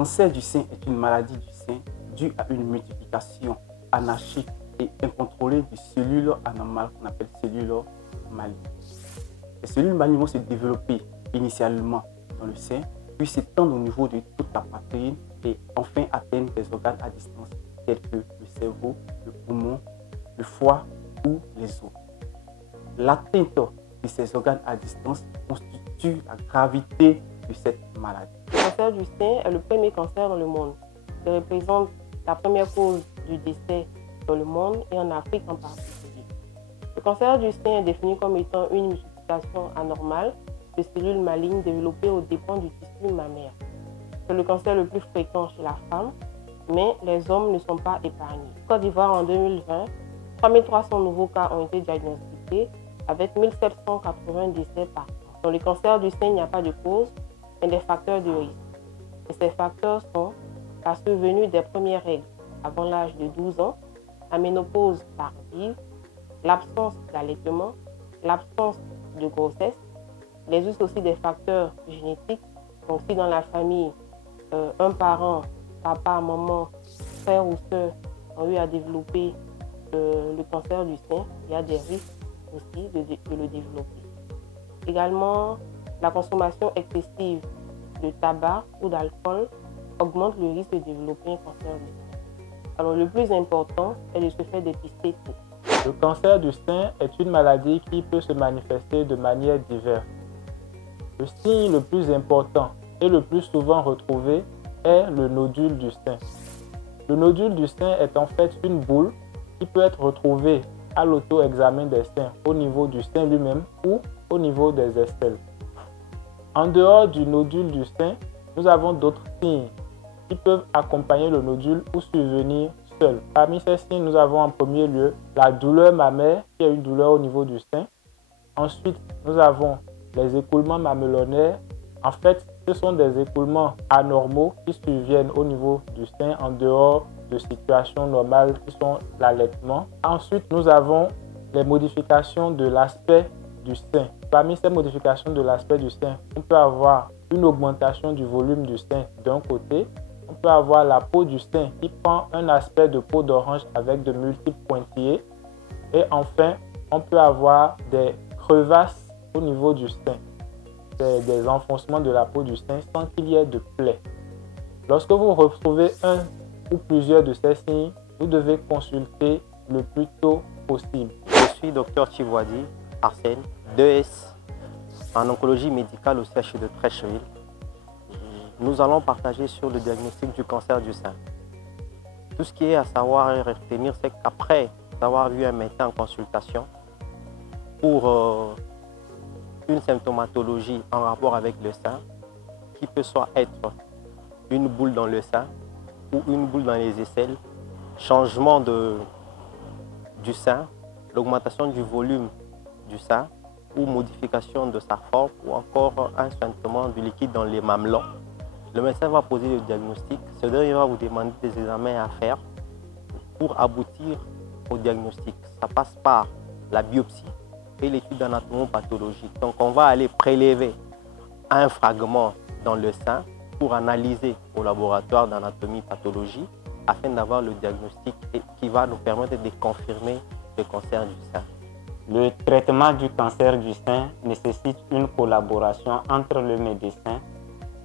cancer du sein est une maladie du sein due à une multiplication anarchique et incontrôlée de cellules anormales qu'on appelle cellules malignes. Les cellules malignes vont se développer initialement dans le sein, puis s'étendre au niveau de toute la poitrine et enfin atteindre des organes à distance tels que le cerveau, le poumon, le foie ou les os. L'atteinte de ces organes à distance constitue la gravité de cette maladie. Le cancer du sein est le premier cancer dans le monde. Il représente la première cause du décès dans le monde et en Afrique en particulier. Le cancer du sein est défini comme étant une multiplication anormale de cellules malignes développées aux dépens du tissu mammaire. C'est le cancer le plus fréquent chez la femme, mais les hommes ne sont pas épargnés. En Côte d'Ivoire, en 2020, 3300 nouveaux cas ont été diagnostiqués avec 1780 décès par an. Dans le cancer du sein, il n'y a pas de cause, mais des facteurs de risque. Et ces facteurs sont la survenue des premières règles avant l'âge de 12 ans, la ménopause tardive, l'absence d'allaitement, l'absence de grossesse, les us aussi des facteurs génétiques. Donc si dans la famille, un parent, papa, maman, frère ou soeur ont eu à développer le cancer du sein, il y a des risques aussi de le développer. Également, la consommation excessive de tabac ou d'alcool augmente le risque de développer un cancer du sein. Alors le plus important est de se faire dépister tôt. Le cancer du sein est une maladie qui peut se manifester de manière diverse. Le signe le plus important et le plus souvent retrouvé est le nodule du sein. Le nodule du sein est en fait une boule qui peut être retrouvée à l'auto-examen des seins au niveau du sein lui-même ou au niveau des aisselles. En dehors du nodule du sein, nous avons d'autres signes qui peuvent accompagner le nodule ou survenir seuls. Parmi ces signes, nous avons en premier lieu la douleur mammaire, qui est une douleur au niveau du sein. Ensuite, nous avons les écoulements mamelonnaires. En fait, ce sont des écoulements anormaux qui surviennent au niveau du sein en dehors de situations normales qui sont l'allaitement. Ensuite, nous avons les modifications de l'aspect du sein. Parmi ces modifications de l'aspect du sein, on peut avoir une augmentation du volume du sein d'un côté. On peut avoir la peau du sein qui prend un aspect de peau d'orange avec de multiples pointillés. Et enfin, on peut avoir des crevasses au niveau du sein. C'est des enfoncements de la peau du sein sans qu'il y ait de plaies. Lorsque vous retrouvez un ou plusieurs de ces signes, vous devez consulter le plus tôt possible. Je suis Dr Chivoadi Arsène, 2S en oncologie médicale au CHU de Treichville. Nous allons partager sur le diagnostic du cancer du sein. Tout ce qui est à savoir et retenir, c'est qu'après avoir vu un médecin en consultation pour une symptomatologie en rapport avec le sein, qui peut soit être une boule dans le sein ou une boule dans les aisselles, changement du sein, l'augmentation du volume du sein ou modification de sa forme ou encore un suintement du liquide dans les mamelons. Le médecin va poser le diagnostic, ce dernier va vous demander des examens à faire pour aboutir au diagnostic. Ça passe par la biopsie et l'étude d'anatomopathologie. Donc on va aller prélever un fragment dans le sein pour analyser au laboratoire d'anatomie-pathologie afin d'avoir le diagnostic qui va nous permettre de confirmer le cancer du sein. Le traitement du cancer du sein nécessite une collaboration entre le médecin,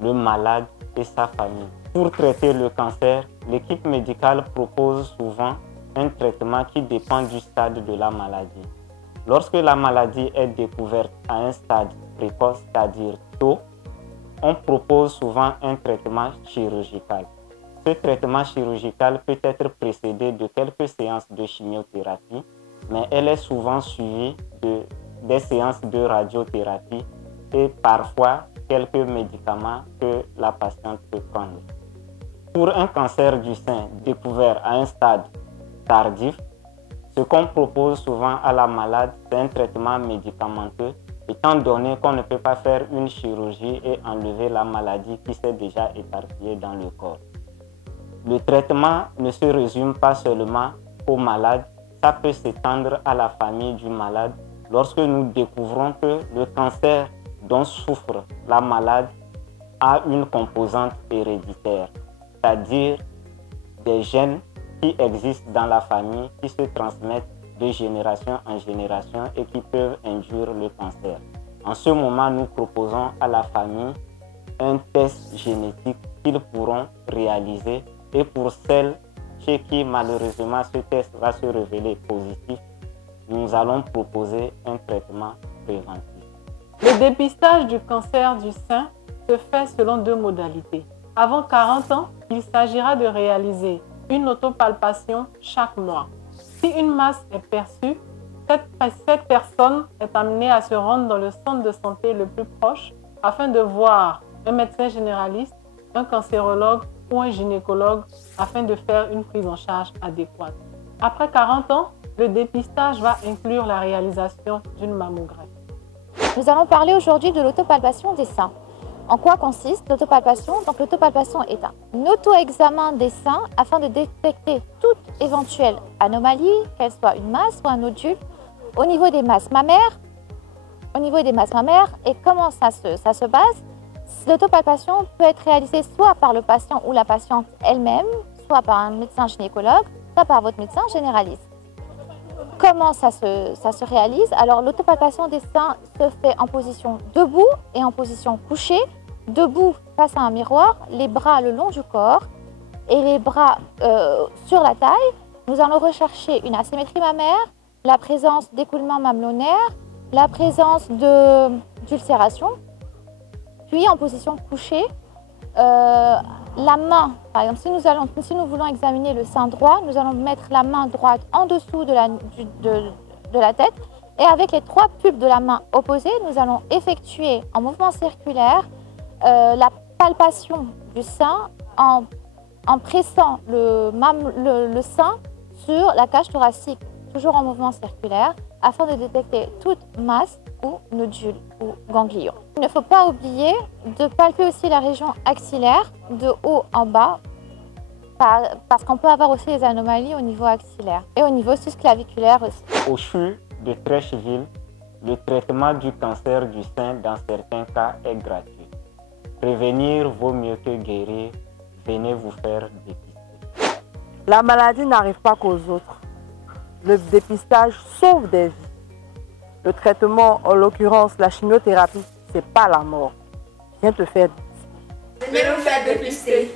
le malade et sa famille. Pour traiter le cancer, l'équipe médicale propose souvent un traitement qui dépend du stade de la maladie. Lorsque la maladie est découverte à un stade précoce, c'est-à-dire tôt, on propose souvent un traitement chirurgical. Ce traitement chirurgical peut être précédé de quelques séances de chimiothérapie, mais elle est souvent suivie des séances de radiothérapie et parfois quelques médicaments que la patiente peut prendre. Pour un cancer du sein découvert à un stade tardif, ce qu'on propose souvent à la malade, c'est un traitement médicamenteux, étant donné qu'on ne peut pas faire une chirurgie et enlever la maladie qui s'est déjà éparpillée dans le corps. Le traitement ne se résume pas seulement au malade, ça peut s'étendre à la famille du malade lorsque nous découvrons que le cancer dont souffre la malade a une composante héréditaire. c'est-à-dire des gènes qui existent dans la famille, qui se transmettent de génération en génération et qui peuvent induire le cancer. En ce moment, nous proposons à la famille un test génétique qu'ils pourront réaliser, et pour celles chez qui malheureusement ce test va se révéler positif, nous allons proposer un traitement préventif. Le dépistage du cancer du sein se fait selon 2 modalités. Avant 40 ans, il s'agira de réaliser une autopalpation chaque mois. Si une masse est perçue, cette personne est amenée à se rendre dans le centre de santé le plus proche afin de voir un médecin généraliste, un cancérologue ou un gynécologue afin de faire une prise en charge adéquate. Après 40 ans, le dépistage va inclure la réalisation d'une mammographie. Nous allons parler aujourd'hui de l'autopalpation des seins. En quoi consiste l'autopalpation? Donc l'autopalpation est un auto-examen des seins afin de détecter toute éventuelle anomalie, qu'elle soit une masse ou un nodule, au niveau des masses mammaires. Et comment ça se base? L'autopalpation peut être réalisée soit par le patient ou la patiente elle-même, soit par un médecin gynécologue, soit par votre médecin généraliste. Comment ça se réalise? Alors l'autopalpation des seins se fait en position debout et en position couchée. Debout face à un miroir, les bras le long du corps et les bras sur la taille. Nous allons rechercher une asymétrie mammaire, la présence d'écoulement mamelonnaire, la présence d'ulcération. Puis en position couchée, la main, par exemple, si nous voulons examiner le sein droit, nous allons mettre la main droite en dessous de la tête et avec les 3 pubs de la main opposée, nous allons effectuer en mouvement circulaire la palpation du sein en pressant le sein sur la cage thoracique, toujours en mouvement circulaire, afin de détecter toute masse ou nodule ou ganglion. Il ne faut pas oublier de palper aussi la région axillaire de haut en bas parce qu'on peut avoir aussi des anomalies au niveau axillaire et au niveau susclaviculaire aussi. Au CHU de Treichville, le traitement du cancer du sein dans certains cas est gratuit. Prévenir vaut mieux que guérir. Venez vous faire dépister. La maladie n'arrive pas qu'aux autres. Le dépistage sauve des vies. Le traitement, en l'occurrence la chimiothérapie, c'est pas la mort. Viens te faire dépister. Venez vous faire dépister.